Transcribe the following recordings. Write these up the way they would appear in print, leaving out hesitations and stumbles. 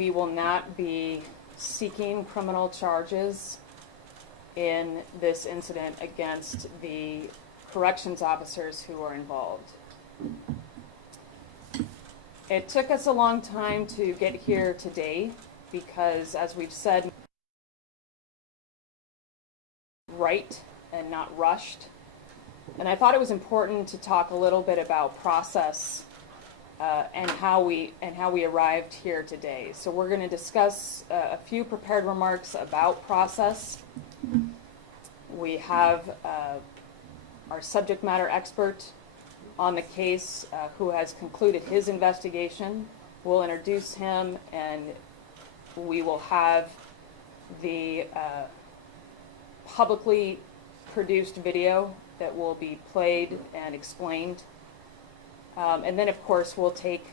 we will not be seeking criminal charges in this incident against the corrections officers who are involved. It took us a long time to get here today because, as we've said, right and not rushed. And I thought it was important to talk a little bit about process and how we arrived here today. So we're going to discuss a few prepared remarks about process. We have our subject matter expert on the case who has concluded his investigation. We'll introduce him, and we will have the publicly produced video that will be played and explained. And then, of course, we'll take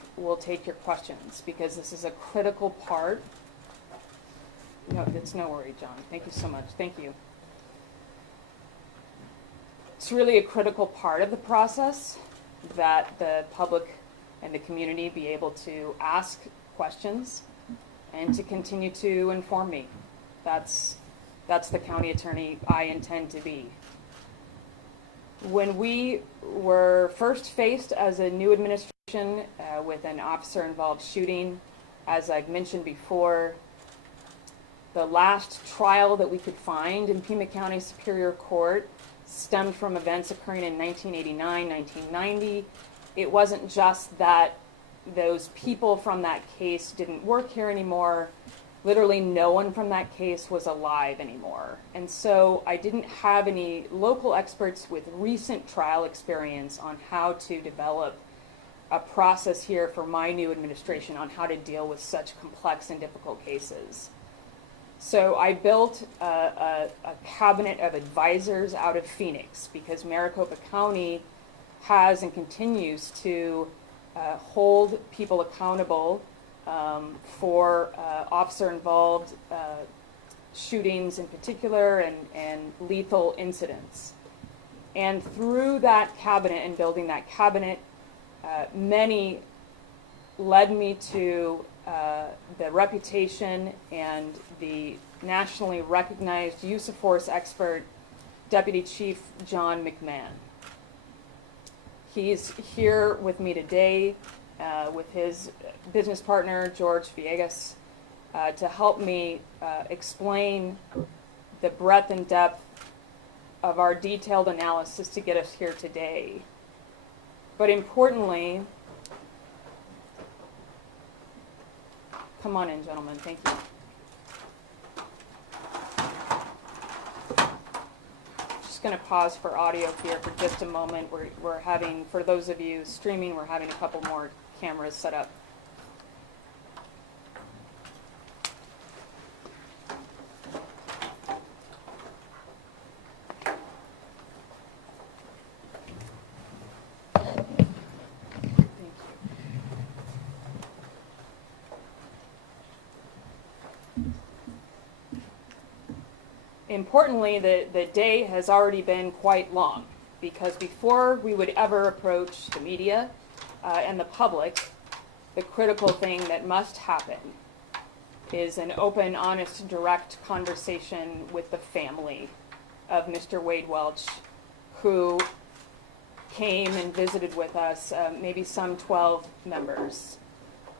your questions, because this is a critical part. No, it's no worry, John. Thank you so much. Thank you. It's really a critical part of the process that the public and the community be able to ask questions and to continue to inform me. That's the county attorney I intend to be. When we were first faced as a new administration with an officer-involved shooting, as I've mentioned before, the last trial that we could find in Pima County Superior Court stemmed from events occurring in 1989, 1990. It wasn't just that those people from that case didn't work here anymore. Literally no one from that case was alive anymore. And so I didn't have any local experts with recent trial experience on how to develop a process here for my new administration on how to deal with such complex and difficult cases. So I built a cabinet of advisors out of Phoenix, because Maricopa County has and continues to hold people accountable for officer-involved shootings in particular, and lethal incidents. And through that cabinet and building that cabinet, many led me to the reputation and the nationally recognized use of force expert, Deputy Chief John McMahon. He's here with me today with his business partner, George Villegas, to help me explain the breadth and depth of our detailed analysis to get us here today. But importantly, come on in, gentlemen. Thank you. Just going to pause for audio here for just a moment. We're having, for those of you streaming, we're having a couple more cameras set up. Importantly, the day has already been quite long, because before we would ever approach the media and the public, the critical thing that must happen is an open, honest, direct conversation with the family of Mr. Wade Welch, who came and visited with us, maybe some 12 members.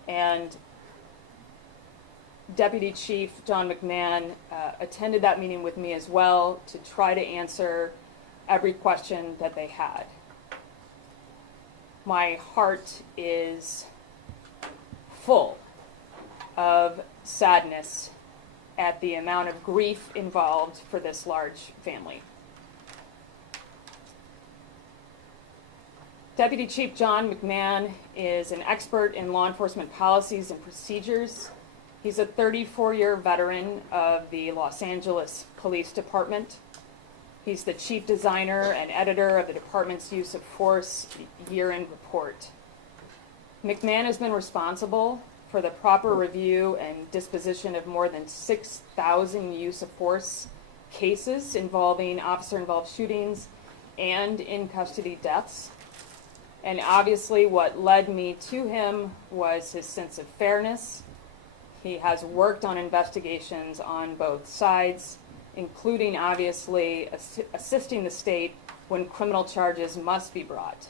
And Deputy Chief John McMahon attended that meeting with me as well to try to answer every question that they had. My heart is full of sadness at the amount of grief involved for this large family. Deputy Chief John McMahon is an expert in law enforcement policies and procedures. He's a 34-year veteran of the Los Angeles Police Department. He's the chief designer and editor of the department's use of force year-end report. McMahon has been responsible for the proper review and disposition of more than 6,000 use of force cases involving officer-involved shootings and in-custody deaths. And obviously what led me to him was his sense of fairness, He has worked on investigations on both sides, including obviously assisting the state when criminal charges must be brought.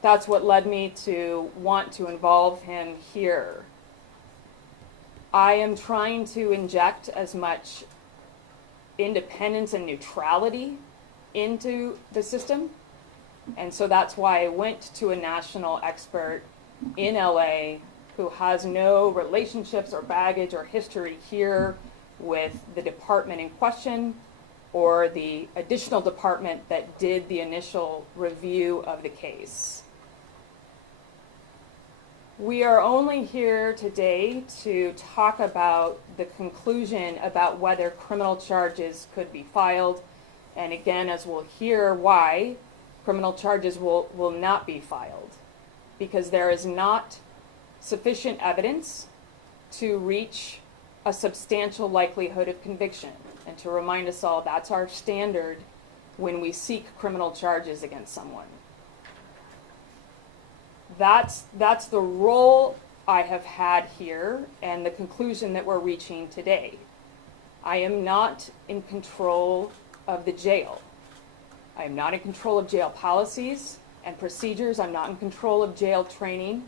That's what led me to want to involve him here. I am trying to inject as much independence and neutrality into the system. And so that's why I went to a national expert in LA who has no relationships or baggage or history here with the department in question or the additional department that did the initial review of the case. We are only here today to talk about the conclusion about whether criminal charges could be filed. And again, as we'll hear why, criminal charges will not be filed because there is not sufficient evidence to reach a substantial likelihood of conviction. And to remind us all, that's our standard when we seek criminal charges against someone. That's the role I have had here and the conclusion that we're reaching today. I am not in control of the jail. I am not in control of jail policies and procedures. I'm not in control of jail training.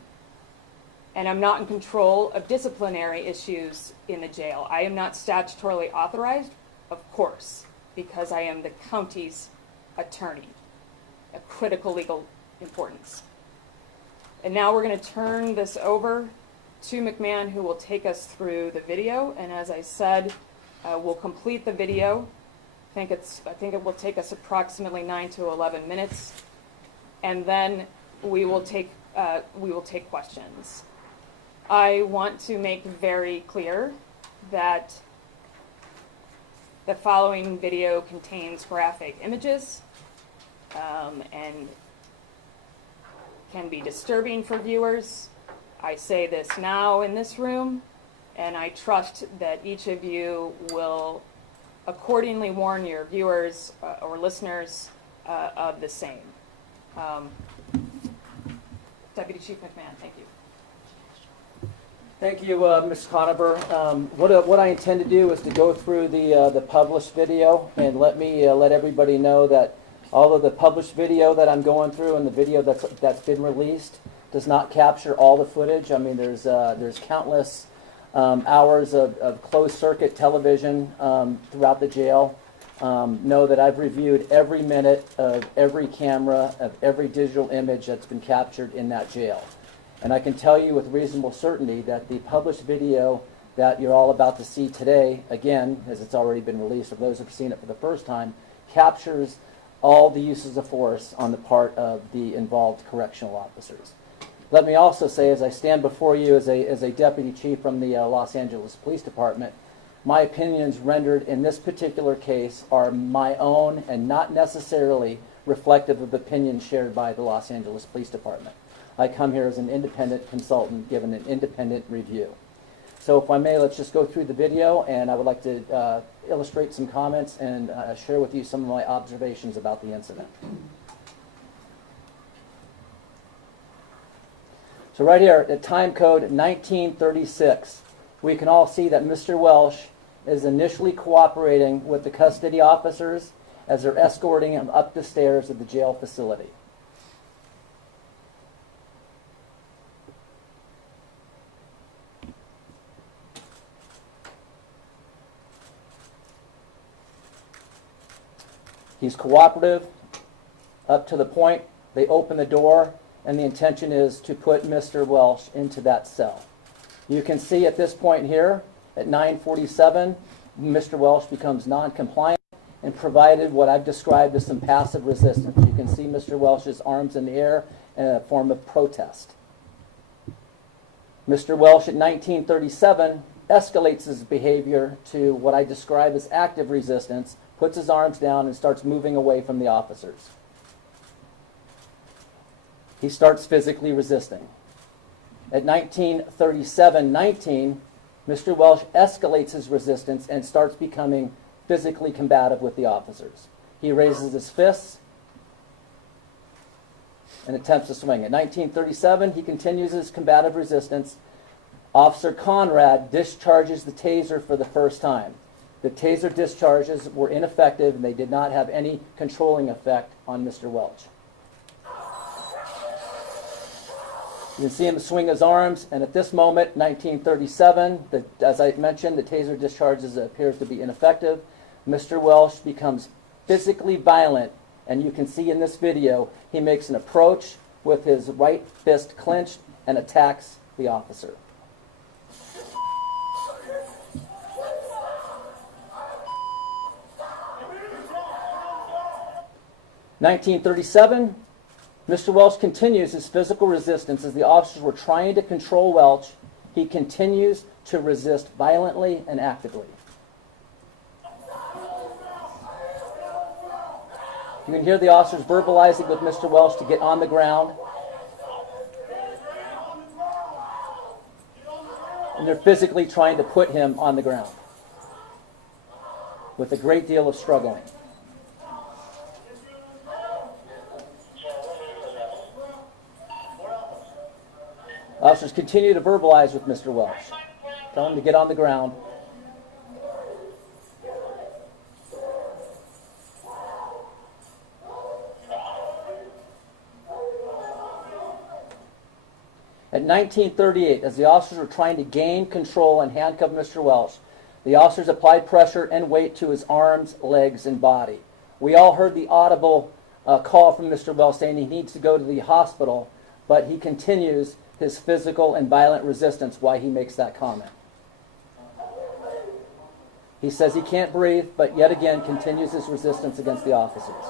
And I'm not in control of disciplinary issues in the jail. I am not statutorily authorized, of course, because I am the county's attorney, a critical legal importance. And now we're going to turn this over to McMahon, who will take us through the video. And as I said, we'll complete the video. I think it will take us approximately 9 to 11 minutes, and then we will take questions. I want to make very clear that the following video contains graphic images and can be disturbing for viewers. I say this now in this room, and I trust that each of you will accordingly warn your viewers or listeners of the same. Deputy Chief McMahon, thank you. Thank you, Ms. Conover. What I intend to do is to go through the published video and let everybody know that all of the published video that I'm going through and the video that's been released does not capture all the footage. I mean, there's countless hours of closed circuit television throughout the jail. Know that I've reviewed every minute of every camera, of every digital image that's been captured in that jail. And I can tell you with reasonable certainty that the published video that you're all about to see today, again, as it's already been released, for those who've seen it for the first time, captures all the uses of force on the part of the involved correctional officers. Let me also say, as I stand before you as a deputy chief from the Los Angeles Police Department, my opinions rendered in this particular case are my own and not necessarily reflective of opinions shared by the Los Angeles Police Department. I come here as an independent consultant given an independent review. So if I may, let's just go through the video, and I would like to illustrate some comments and share with you some of my observations about the incident. So right here at time code 1936, we can all see that Mr. Welch is initially cooperating with the custody officers as they're escorting him up the stairs of the jail facility. He's cooperative up to the point they open the door, and the intention is to put Mr. Welch into that cell. You can see at this point here, at 9:47, Mr. Welch becomes non-compliant and provided what I've described as some passive resistance. You can see Mr. Welch's arms in the air in a form of protest. Mr. Welch at 19:37 escalates his behavior to what I describe as active resistance, puts his arms down and starts moving away from the officers. He starts physically resisting. At 19:37:19, Mr. Welch escalates his resistance and starts becoming physically combative with the officers. He raises his fists and attempts to swing. At 19:37, he continues his combative resistance, Officer Conrad discharges the taser for the first time. The taser discharges were ineffective and they did not have any controlling effect on Mr. Welch. You can see him swing his arms, and at this moment, 1937, as I mentioned, the taser discharges appears to be ineffective. Mr. Welch becomes physically violent, and you can see in this video, he makes an approach with his right fist clenched and attacks the officer. In 1937, Mr. Welch continues his physical resistance as the officers were trying to control Welch. He continues to resist violently and actively. You can hear the officers verbalizing with Mr. Welch to get on the ground. And they're physically trying to put him on the ground with a great deal of struggling. Officers continue to verbalize with Mr. Welch. Tell him to get on the ground. At 1938, as the officers were trying to gain control and handcuff Mr. Welch, the officers applied pressure and weight to his arms, legs, and body. We all heard the audible call from Mr. Welch saying he needs to go to the hospital, but he continues his physical and violent resistance while he makes that comment. He says he can't breathe, but yet again continues his resistance against the officers.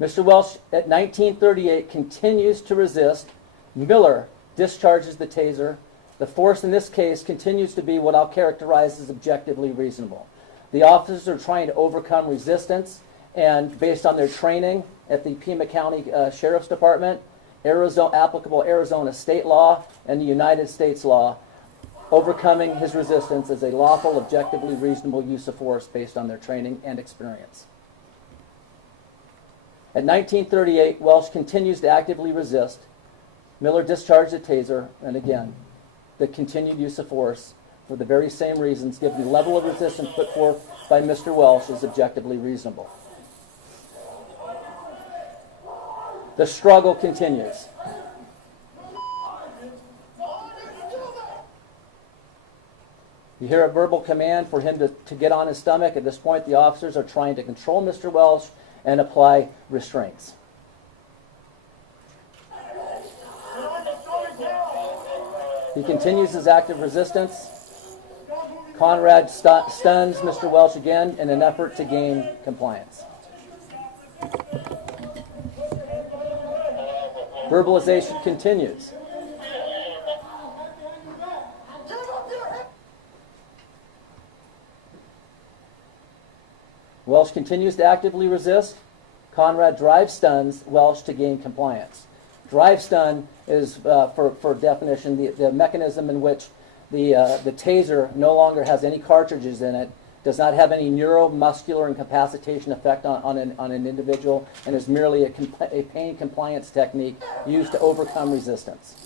Mr. Welch, at 1938, continues to resist. Miller discharges the taser. The force in this case continues to be what I'll characterize as objectively reasonable. The officers are trying to overcome resistance, and based on their training at the Pima County Sheriff's Department, applicable Arizona state law, and the United States law, overcoming his resistance is a lawful, objectively reasonable use of force based on their training and experience. At 1938, Welch continues to actively resist. Miller discharged the taser, and again, the continued use of force for the very same reasons, given the level of resistance put forth by Mr. Welch, is objectively reasonable. The struggle continues. You hear a verbal command for him to get on his stomach. At this point, the officers are trying to control Mr. Welch and apply restraints. He continues his active resistance. Conrad stuns Mr. Welch again in an effort to gain compliance. Verbalization continues. Welch continues to actively resist. Conrad drive stuns Welch to gain compliance. Drive stun is, for definition, the mechanism in which the taser no longer has any cartridges in it, does not have any neuromuscular incapacitation effect on an individual, and is merely a pain compliance technique used to overcome resistance.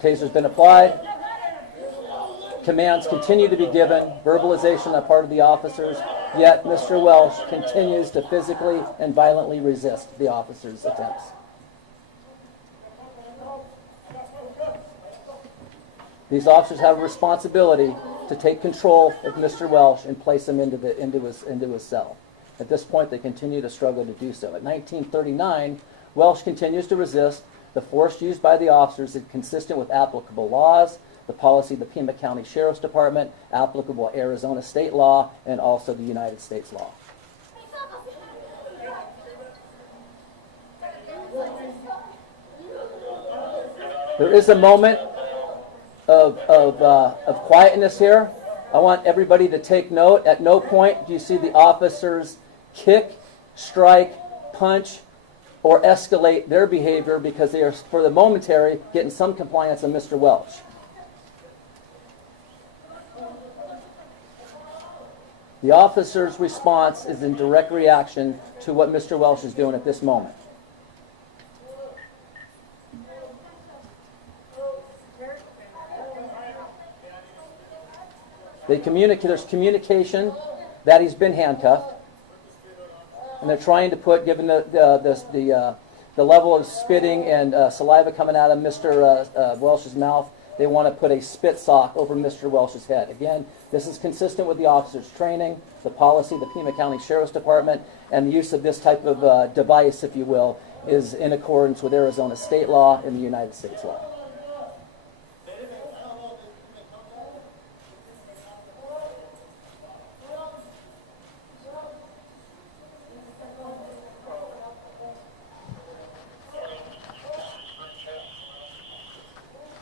Taser's been applied. Commands continue to be given, verbalization on the part of the officers, yet Mr. Welch continues to physically and violently resist the officers' attempts. These officers have a responsibility to take control of Mr. Welch and place him into his cell. At this point, they continue to struggle to do so. At 1939, Welch continues to resist. The force used by the officers is consistent with applicable laws, the policy of the Pima County Sheriff's Department, applicable Arizona state law, and also the United States law. There is a moment of quietness here. I want everybody to take note. At no point do you see the officers kick, strike, punch, or escalate their behavior because they are, for the momentary, getting some compliance on Mr. Welch. The officer's response is in direct reaction to what Mr. Welch is doing at this moment. There's communication that he's been handcuffed, and they're trying to put, given the level of spitting and saliva coming out of Mr. Welch's mouth, they want to put a spit sock over Mr. Welch's head. Again, this is consistent with the officer's training, the policy, the Pima County Sheriff's Department, and the use of this type of device, if you will, is in accordance with Arizona state law and the United States law.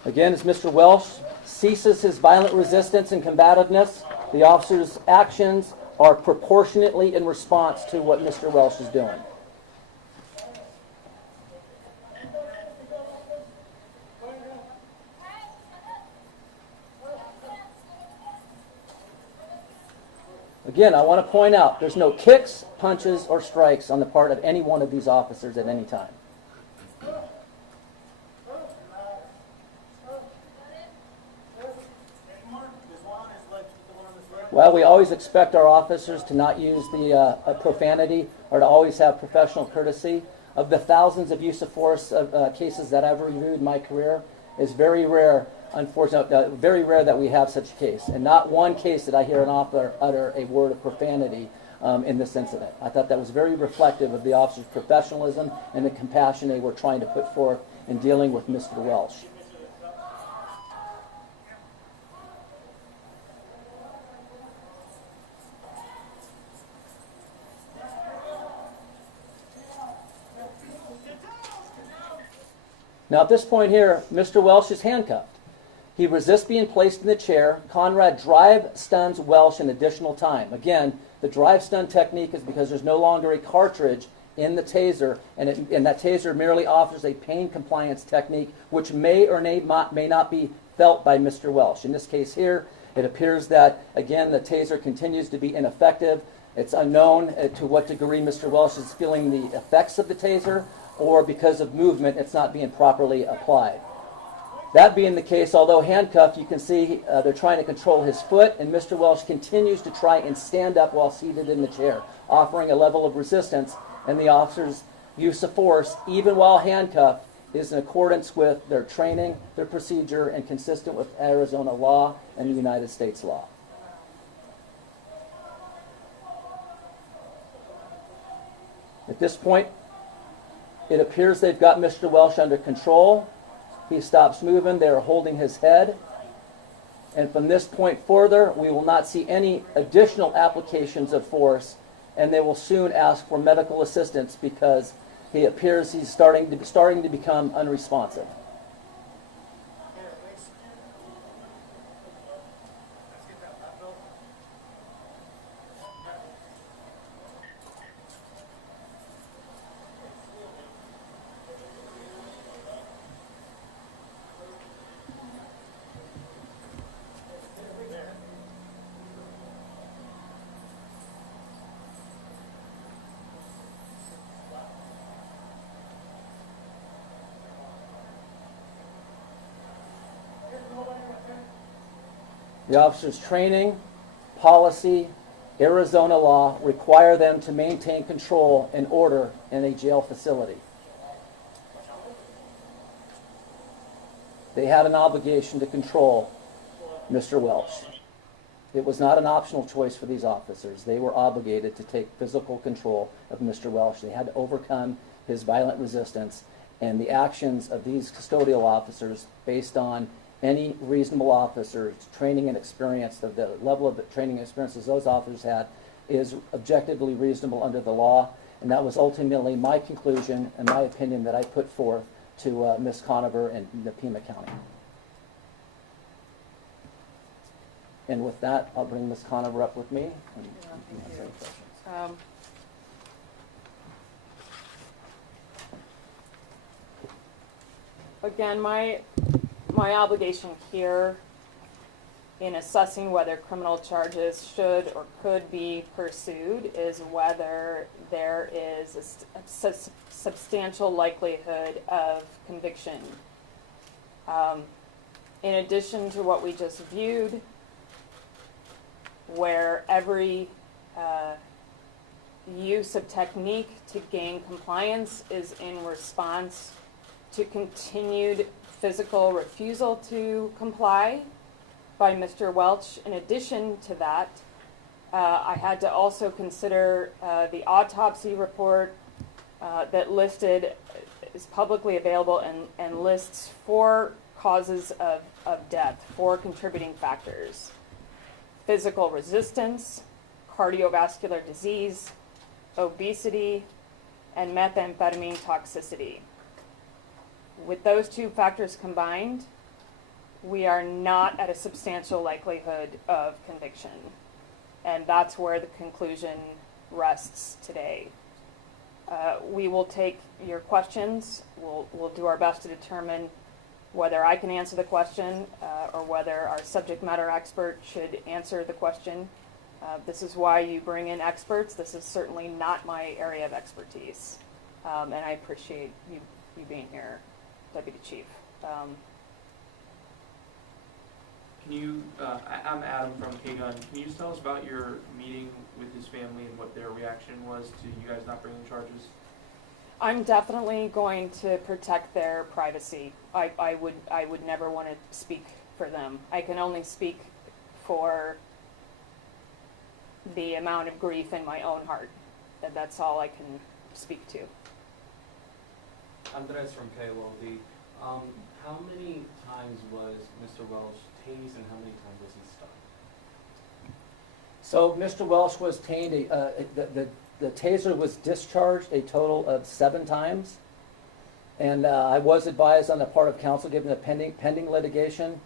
Again, as Mr. Welch ceases his violent resistance and combativeness, the officer's actions are proportionately in response to what Mr. Welch is doing. Again, I want to point out, there's no kicks, punches, or strikes on the part of any one of these officers at any time. Well, we always expect our officers to not use the profanity or to always have professional courtesy. Of the thousands of use of force cases that I've reviewed in my career, it's very rare, unfortunately, very rare that we have such a case. And not one case did I hear an officer utter a word of profanity in this incident. I thought that was very reflective of the officer's professionalism and the compassion they were trying to put forth in dealing with Mr. Welch. Now at this point here, Mr. Welch is handcuffed. He resists being placed in the chair. Conrad drive stuns Welch an additional time. Again, the drive stun technique is because there's no longer a cartridge in the taser, and that taser merely offers a pain compliance technique which may or may not be felt by Mr. Welch. In this case here, it appears that, again, the taser continues to be ineffective. It's unknown to what degree Mr. Welch is feeling the effects of the taser, or because of movement, it's not being properly applied. That being the case, although handcuffed, you can see they're trying to control his foot, and Mr. Welch continues to try and stand up while seated in the chair, offering a level of resistance, and the officer's use of force, even while handcuffed, is in accordance with their training, their procedure, and consistent with Arizona law and the United States law. At this point, it appears they've got Mr. Welch under control. He stops moving. They're holding his head. And from this point further, we will not see any additional applications of force, and they will soon ask for medical assistance because he appears he's starting to become unresponsive. The officer's training, policy, Arizona law require them to maintain control and order in a jail facility. They had an obligation to control Mr. Welch. It was not an optional choice for these officers. They were obligated to take physical control of Mr. Welch. They had to overcome his violent resistance, and the actions of these custodial officers, based on any reasonable officer's training and experience, of the level of the training and experiences those officers had, is objectively reasonable under the law. And that was ultimately my conclusion and my opinion that I put forth to Ms. Conover and the Pima County. And with that, I'll bring Ms. Conover up with me. And answer any questions. Again, my obligation here in assessing whether criminal charges should or could be pursued is whether there is a substantial likelihood of conviction. In addition to what we just viewed, where every use of technique to gain compliance is in response to continued physical refusal to comply by Mr. Welch. In addition to that, I had to also consider the autopsy report that listed, is publicly available and lists 4 causes of death, 4 contributing factors: physical resistance, cardiovascular disease, obesity, and methamphetamine toxicity. With those 2 factors combined, we are not at a substantial likelihood of conviction. And that's where the conclusion rests today. We will take your questions. We'll do our best to determine whether I can answer the question or whether our subject matter expert should answer the question. This is why you bring in experts. This is certainly not my area of expertise. And I appreciate you being here, Deputy Chief. Can you, I'm Adam from K-Gun. Can you just tell us about your meeting with his family and what their reaction was to you guys not bringing charges? I'm definitely going to protect their privacy. I would never want to speak for them. I can only speak for the amount of grief in my own heart. That's all I can speak to. Andres from KOLD. How many times was Mr. Welch tased and how many times was he stunned? So Mr. Welch was tamed, the taser was discharged a total of 7 times. And I was advised on the part of counsel, given the pending litigation,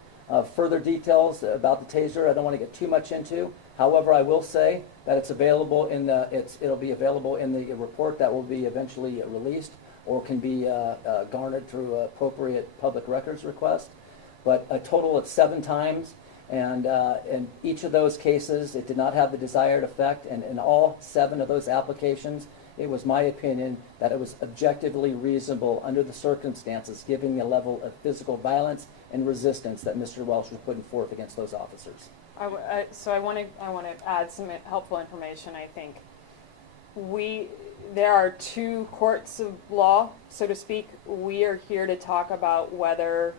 further details about the taser I don't want to get too much into. However, I will say that it's available in it'll be available in the report that will be eventually released, or can be garnered through appropriate public records request. But a total of 7 times, and in each of those cases, it did not have the desired effect, and in all 7 of those applications, it was my opinion that it was objectively reasonable under the circumstances, given the level of physical violence and resistance that Mr. Welch was putting forth against those officers. So I want to add some helpful information. I think there are 2 courts of law, so to speak. We are here to talk about whether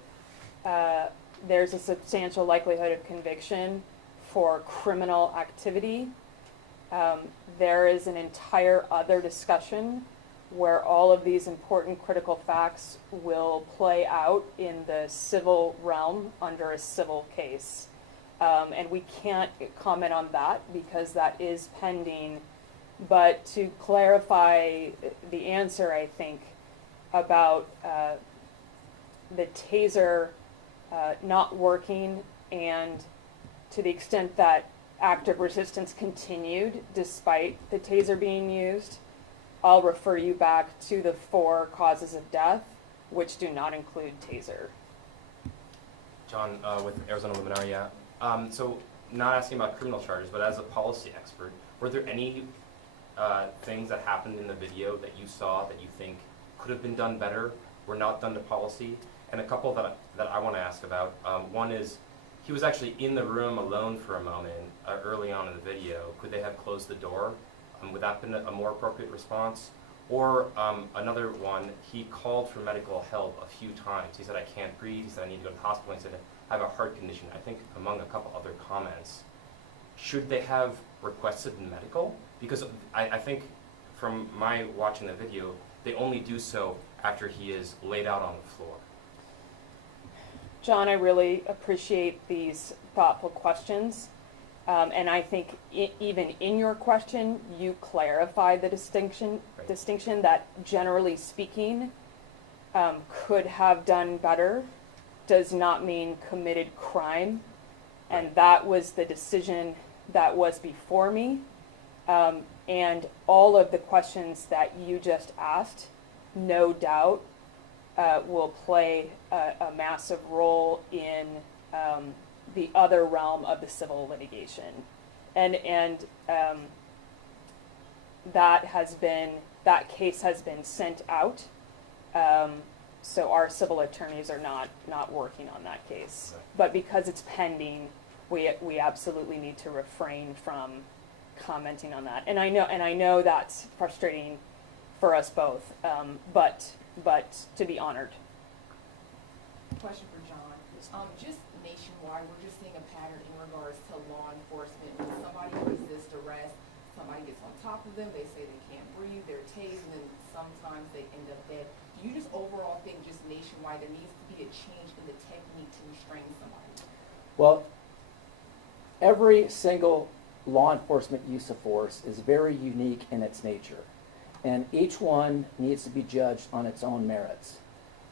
there's a substantial likelihood of conviction for criminal activity. There is an entire other discussion where all of these important critical facts will play out in the civil realm under a civil case. And we can't comment on that because that is pending. But to clarify the answer, I think, about the taser not working, and to the extent that active resistance continued despite the taser being used, I'll refer you back to the 4 causes of death, which do not include taser. John, with Arizona Luminary, yeah. So not asking about criminal charges, but as a policy expert, were there any things that happened in the video that you saw that you think could have been done better, were not done to policy? And a couple that I want to ask about. One is, he was actually in the room alone for a moment early on in the video. Could they have closed the door? Would that have been a more appropriate response? Or another one, he called for medical help a few times. He said, I can't breathe. He said, I need to go to the hospital. He said, I have a heart condition. I think among a couple other comments. Should they have requested medical? Because I think from my watching the video, they only do so after he is laid out on the floor. John, I really appreciate these thoughtful questions. And I think even in your question, you clarify the distinction that, generally speaking, could have done better does not mean committed crime. And that was the decision that was before me. And all of the questions that you just asked, no doubt, will play a massive role in the other realm of the civil litigation. And that case has been sent out. So our civil attorneys are not working on that case. Okay. But because it's pending, we absolutely need to refrain from commenting on that. And I know that's frustrating for us both, but to be honored. Question for John. Just nationwide, we're just seeing a pattern in regards to law enforcement. When somebody resists arrest, somebody gets on top of them, they say they can't breathe, they're tased, and then sometimes they end up dead. Do you just overall think just nationwide there needs to be a change in the technique to restrain somebody? Well, every single law enforcement use of force is very unique in its nature, and each one needs to be judged on its own merits.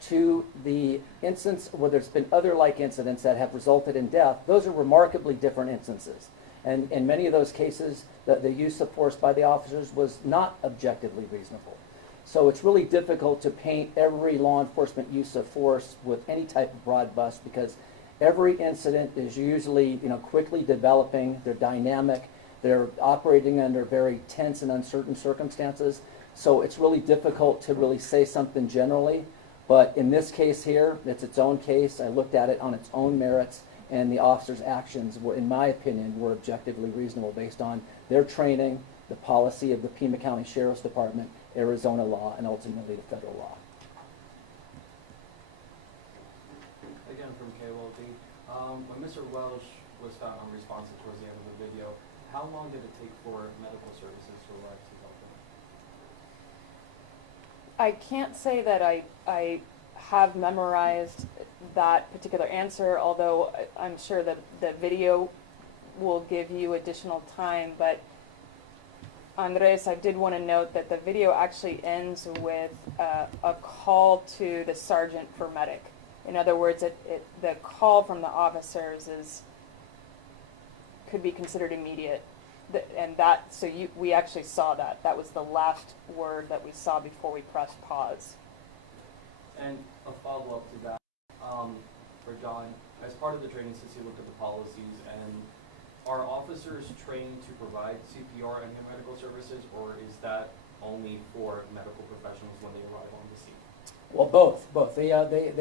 To the instance where there's been other like incidents that have resulted in death, those are remarkably different instances. And in many of those cases, the use of force by the officers was not objectively reasonable. So it's really difficult to paint every law enforcement use of force with any type of broad brush, because every incident is usually, quickly developing. They're dynamic. They're operating under very tense and uncertain circumstances. So it's really difficult to really say something generally. But in this case here, it's its own case. I looked at it on its own merits, and the officers' actions were, in my opinion, were objectively reasonable based on their training, the policy of the Pima County Sheriff's Department, Arizona law, and ultimately the federal law. Again, from KOLD, when Mr. Welch was found unresponsive towards the end of the video, how long did it take for medical services to arrive to help him? I can't say that I have memorized that particular answer, although I'm sure that the video will give you additional time. But Andres, I did want to note that the video actually ends with a call to the sergeant for medic. In other words, the call from the officers could be considered immediate. We actually saw that. That was the last word that we saw before we pressed pause. And a follow-up to that, for John, as part of the training, since you looked at the policies, and are officers trained to provide CPR and medical services, or is that only for medical professionals when they arrive on the scene? Well, both. They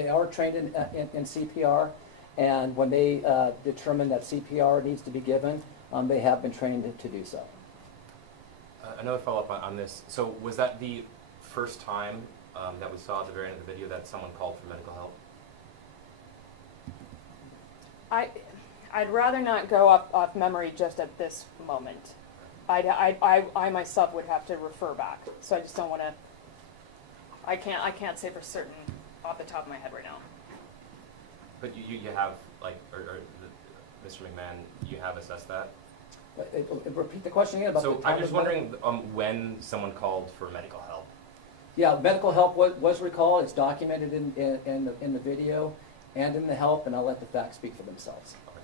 are trained in CPR, and when they determine that CPR needs to be given, they have been trained to do so. Another follow-up on this. So was that the first time that we saw at the very end of the video that someone called for medical help? I'd rather not go off memory just at this moment. I myself would have to refer back, so I just don't want to. I can't say for certain off the top of my head right now. But you have, like, or Mr. McMahon, you have assessed that? Repeat the question again. So I'm just wondering when someone called for medical help. Yeah, medical help was recalled. It's documented in the video and in the help, and I'll let the facts speak for themselves. Okay.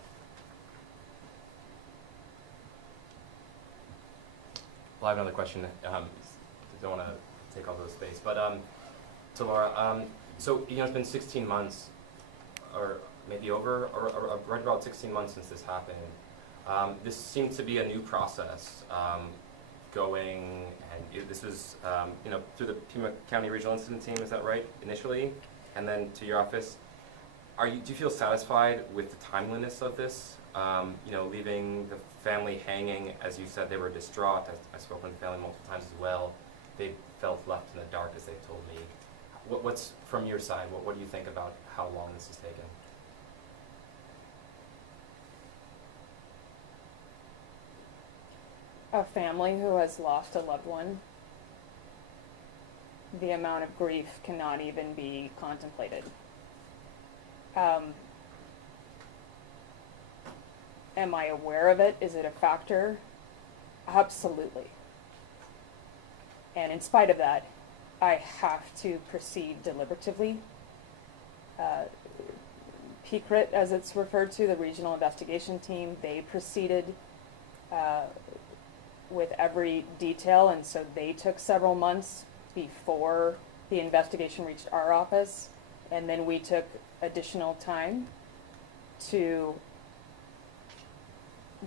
Well, I have another question. Don't want to take all those space, but to Laura. So it's been 16 months, or maybe over, or right about 16 months since this happened. This seems to be a new process going, and this was through the Pima County Regional Incident Team. Is that right? Initially, and then to your office. Do you feel satisfied with the timeliness of this? Leaving the family hanging, as you said, they were distraught. I've spoken to the family multiple times as well. They felt left in the dark, as they've told me. What's from your side? What do you think about how long this has taken? A family who has lost a loved one, the amount of grief cannot even be contemplated. Am I aware of it? Is it a factor? Absolutely. And in spite of that, I have to proceed deliberatively. PCRIT, as it's referred to, the Regional Investigation Team, they proceeded with every detail, and so they took several months before the investigation reached our office, and then we took additional time to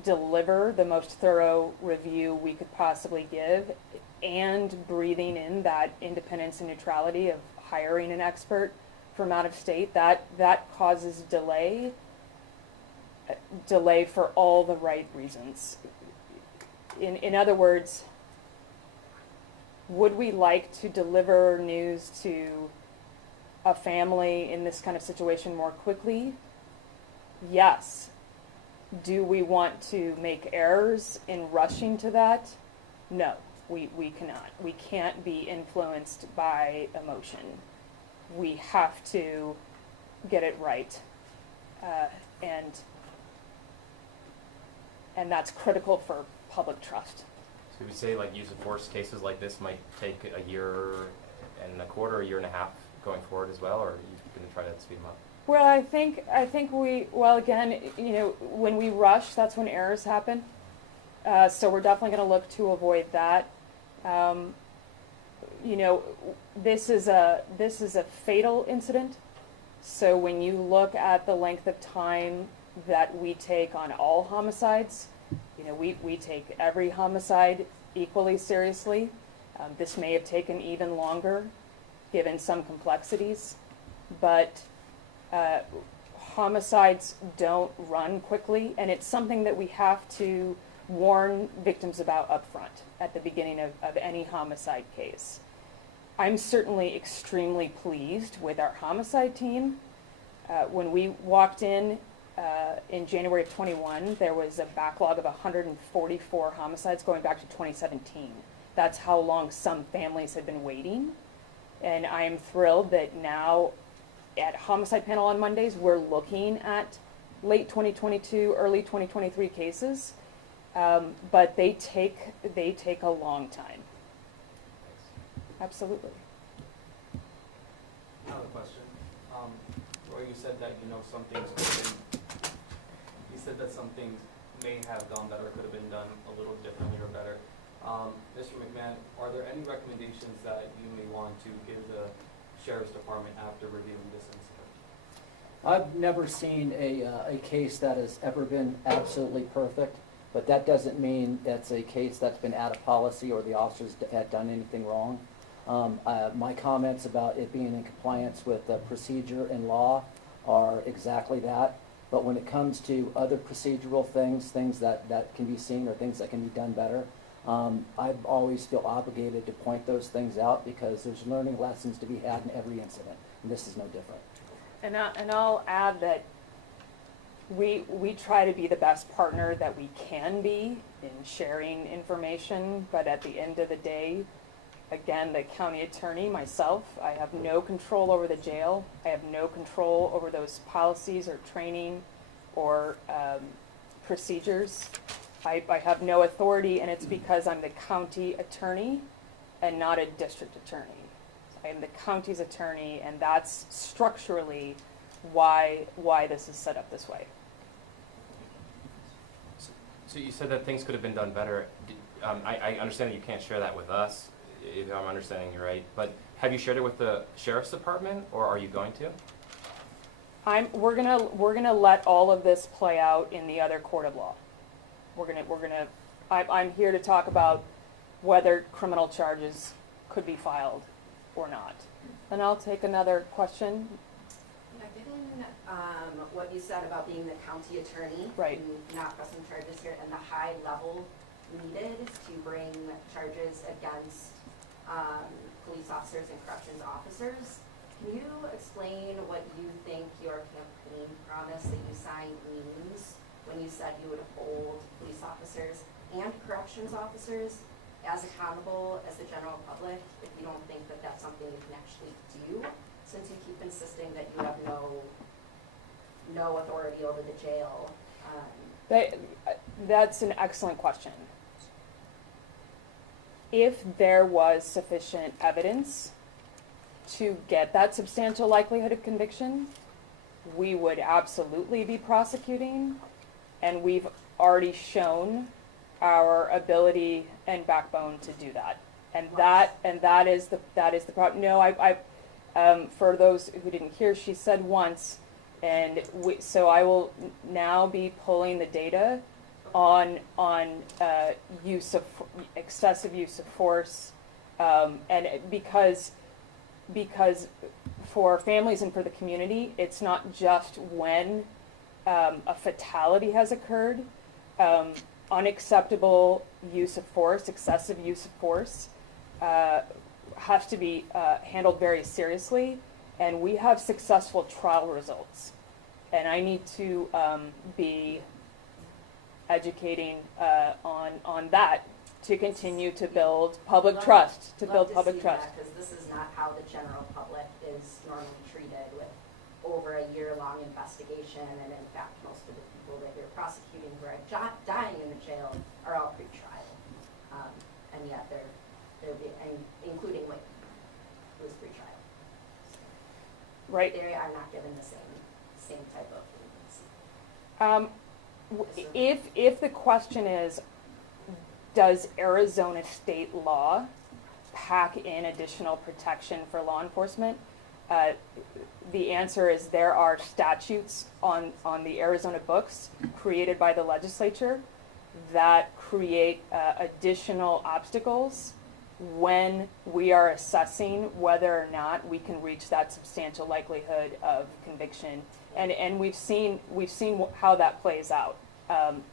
deliver the most thorough review we could possibly give, and breathing in that independence and neutrality of hiring an expert from out of state, that causes delay for all the right reasons. In other words, would we like to deliver news to a family in this kind of situation more quickly? Yes. Do we want to make errors in rushing to that? No, we cannot. We can't be influenced by emotion. We have to get it right. And that's critical for public trust. So we say like use of force cases like this might take a year and a quarter, a year and a half going forward as well, or are you going to try to speed them up? Well, I think well, again, when we rush, that's when errors happen. So we're definitely going to look to avoid that. This is a fatal incident. So when you look at the length of time that we take on all homicides, we take every homicide equally seriously. This may have taken even longer, given some complexities, but homicides don't run quickly, and it's something that we have to warn victims about up front at the beginning of any homicide case. I'm certainly extremely pleased with our homicide team. When we walked in January of 21, there was a backlog of 144 homicides going back to 2017. That's how long some families had been waiting. And I am thrilled that now at Homicide Panel on Mondays, we're looking at late 2022, early 2023 cases, but they take a long time. Absolutely. I have a question. Roy, you said that some things could have been. You said that some things may have gone better, could have been done a little differently or better. Mr. McMahon, are there any recommendations that you may want to give the Sheriff's Department after reviewing this incident? I've never seen a case that has ever been absolutely perfect, but that doesn't mean it's a case that's been out of policy or the officers had done anything wrong. My comments about it being in compliance with procedure and law are exactly that. But when it comes to other procedural things that can be seen or things that can be done better, I always feel obligated to point those things out because there's learning lessons to be had in every incident, and this is no different. And I'll add that we try to be the best partner that we can be in sharing information, but at the end of the day, again, the county attorney, myself, I have no control over the jail. I have no control over those policies or training or procedures. I have no authority, and it's because I'm the county attorney and not a district attorney. I am the county's attorney, and that's structurally why this is set up this way. So you said that things could have been done better. I understand that you can't share that with us, if I'm understanding you right, but have you shared it with the Sheriff's Department, or are you going to? We're gonna let all of this play out in the other court of law. I'm here to talk about whether criminal charges could be filed or not. And I'll take another question. Yeah, given what you said about being the county attorney, Right. and not pressing charges here, and the high level needed to bring charges against police officers and corrections officers, can you explain what you think your campaign promise that you signed means when you said you would hold police officers and corrections officers as accountable as the general public, if you don't think that that's something you can actually do, since you keep insisting that you have no authority over the jail? That's an excellent question. If there was sufficient evidence to get that substantial likelihood of conviction, we would absolutely be prosecuting, and we've already shown our ability and backbone to do that. And that is the problem. No, for those who didn't hear, she said once, and so I will now be pulling the data on excessive use of force, and because for families and for the community, it's not just when a fatality has occurred. Unacceptable use of force, excessive use of force, has to be handled very seriously, and we have successful trial results. And I need to be educating on that to continue to build public trust, because this is not how the general public is normally treated, with over a year-long investigation, and in fact, most of the people that you're prosecuting who are dying in the jail are all pre-trial, and yet they're being, including Wade, who is pre-trial. right? They are not given the same type of leniency. If the question is, does Arizona state law pack in additional protection for law enforcement? The answer is there are statutes on the Arizona books created by the legislature that create additional obstacles when we are assessing whether or not we can reach that substantial likelihood of conviction. And we've seen how that plays out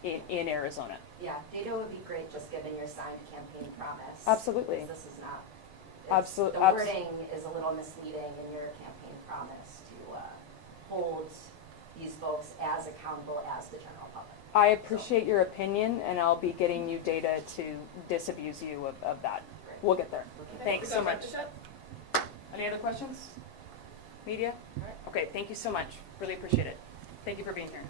in Arizona. Yeah, data would be great, just given your signed campaign promise. Absolutely. This is not, Absolutely. the wording is a little misleading in your campaign promise to hold these folks as accountable as the general public. I appreciate your opinion, and I'll be getting you data to disabuse you of that. Great. We'll get there. Okay. Thanks so much. Any other questions? Media? Okay, thank you so much. Really appreciate it. Thank you for being here.